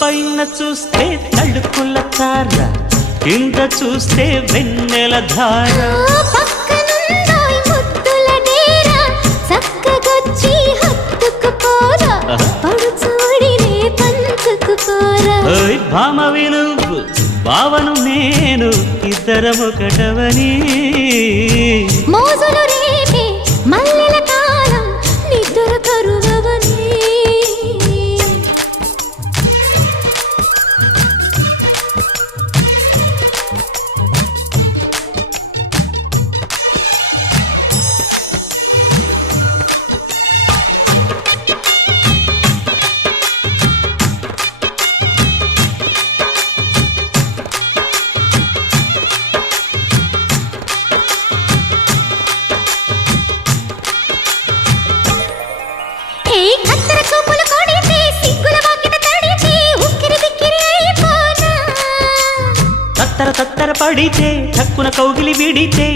పైన చూస్తే తడుకుల తార, కింద చూస్తే వెన్నెల ధార. పక్కనుందోయ్ ముద్దుల డేరా, చక్కగొచ్చి హత్తుకుపోరా, పడుచూడినే పంచుకుపోరా. ఓయ్ భామ విలువు భావను నేను, ఇద్దరమొకటవని. మోజులు రేపే మల్లెల కాలం, నిద్ర కరువవని. తత్తర తత్తర పడితే, తక్కున కౌగిలి విడితే